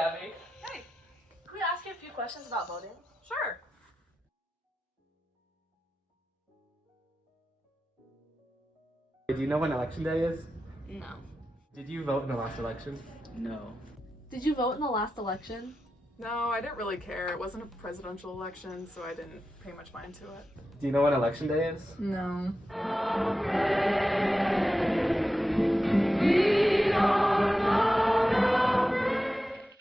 Abby. Hey. Can we ask you a few questions about voting? Sure. Do you know when election day is? No. Did you vote in the last election? No. Did you vote in the last election? No, I didn't really care. It wasn't a presidential election, so I didn't pay much mind to it. Do you know when election day is? No.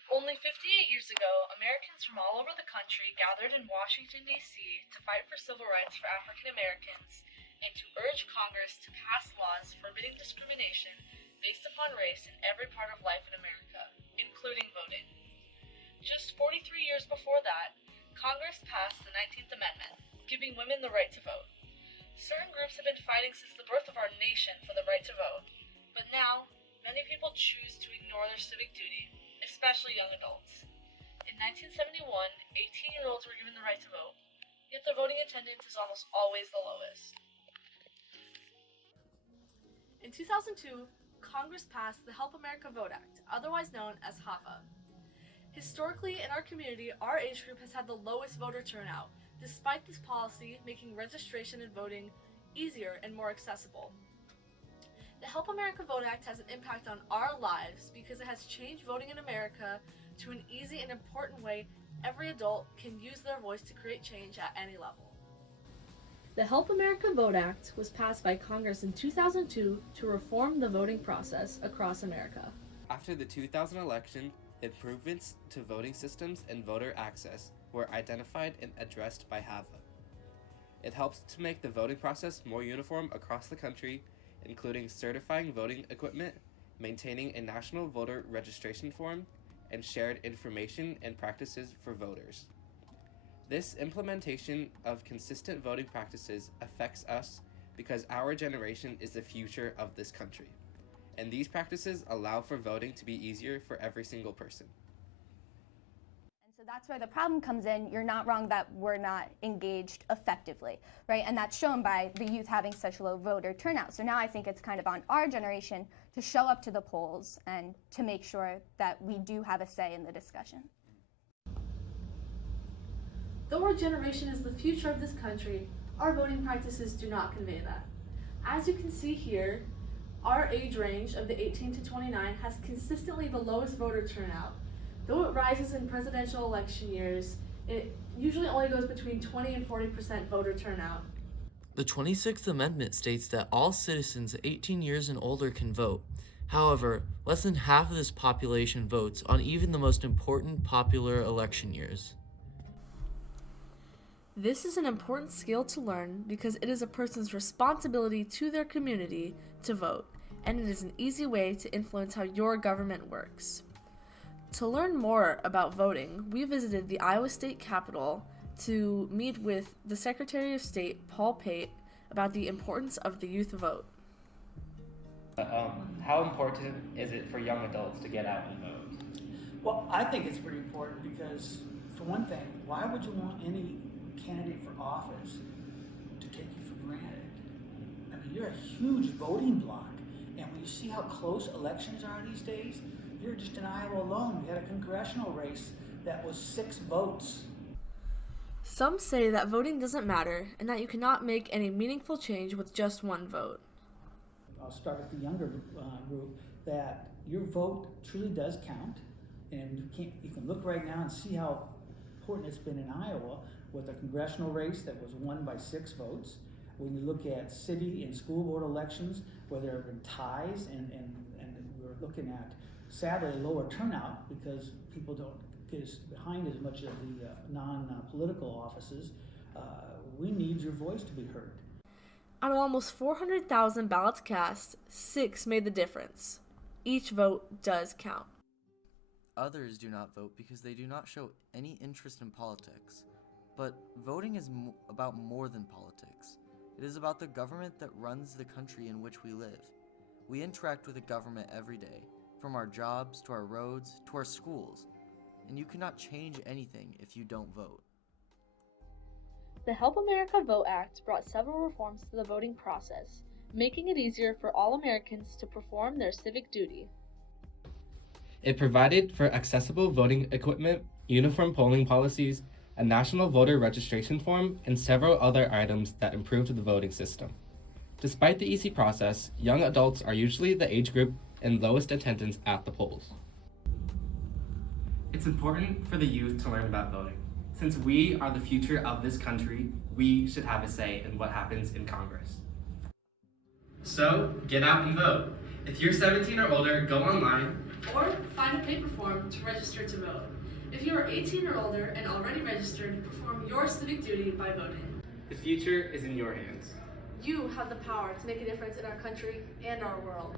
Only 58 years ago, Americans from all over the country gathered in Washington, D.C. to fight for civil rights for African Americans and to urge Congress to pass laws forbidding discrimination based upon race in every part of life in America, including voting. Just 43 years before that, Congress passed the 19th Amendment, giving women the right to vote. Certain groups have been fighting since the birth of our nation for the right to vote, but now, many people choose to ignore their civic duty, especially young adults. In 1971, 18-year-olds were given the right to vote, yet their voting attendance is almost always the lowest. In 2002, Congress passed the Help America Vote Act, otherwise known as HAVA. Historically, in our community, our age group has had the lowest voter turnout, despite this policy making registration and voting easier and more accessible. The Help America Vote Act has an impact on our lives because it has changed voting in America to an easy and important way every adult can use their voice to create change at any level. The Help America Vote Act was passed by Congress in 2002 to reform the voting process across America. After the 2000 election, improvements to voting systems and voter access were identified and addressed by HAVA. It helps to make the voting process more uniform across the country, including certifying voting equipment, maintaining a national voter registration form, and shared information and practices for voters. This implementation of consistent voting practices affects us because our generation is the future of this country, and these practices allow for voting to be easier for every single person. And so that's where the problem comes in. You're not wrong that we're not engaged effectively, right? And that's shown by the youth having such low voter turnout. So now I think it's kind of on our generation to show up to the polls and to make sure that we do have a say in the discussion. Though our generation is the future of this country, our voting practices do not convey that. As you can see here, our age range of the 18 to 29 has consistently the lowest voter turnout. Though it rises in presidential election years, it usually only goes between 20 and 40% voter turnout. The 26th Amendment states that all citizens 18 years and older can vote. However, less than half of this population votes on even the most important popular election years. This is an important skill to learn because it is a person's responsibility to their community to vote, and it is an easy way to influence how your government works. To learn more about voting, we visited the Iowa State Capitol to meet with the Secretary of State, Paul Pate, about the importance of the youth vote. How important is it for young adults to get out and vote? Well, I think it's pretty important because, for one thing, why would you want any candidate for office to take you for granted? I mean, you're a huge voting bloc, and when you see how close elections are these days, you're just in Iowa alone. We had a congressional race that was 6 votes. Some say that voting doesn't matter and that you cannot make any meaningful change with just one vote. I'll start with the younger group, that your vote truly does count, and you can look right now and see how important it's been in Iowa with a congressional race that was won by 6 votes. When you look at city and school board elections where there have been ties, and we're looking at, sadly, a lower turnout because people don't get behind as much of the non-political offices, we need your voice to be heard. Out of almost 400,000 ballots cast, 6 made the difference. Each vote does count. Others do not vote because they do not show any interest in politics. But voting is about more than politics. It is about the government that runs the country in which we live. We interact with the government every day, from our jobs to our roads to our schools, and you cannot change anything if you don't vote. The Help America Vote Act brought several reforms to the voting process, making it easier for all Americans to perform their civic duty. It provided for accessible voting equipment, uniform polling policies, a national voter registration form, and several other items that improved the voting system. Despite the easy process, young adults are usually the age group in lowest attendance at the polls. It's important for the youth to learn about voting. Since we are the future of this country, we should have a say in what happens in Congress. So, get out and vote. If you're 17 or older, go online. Or find a paper form to register to vote. If you are 18 or older and already registered, perform your civic duty by voting. The future is in your hands. You have the power to make a difference in our country and our world.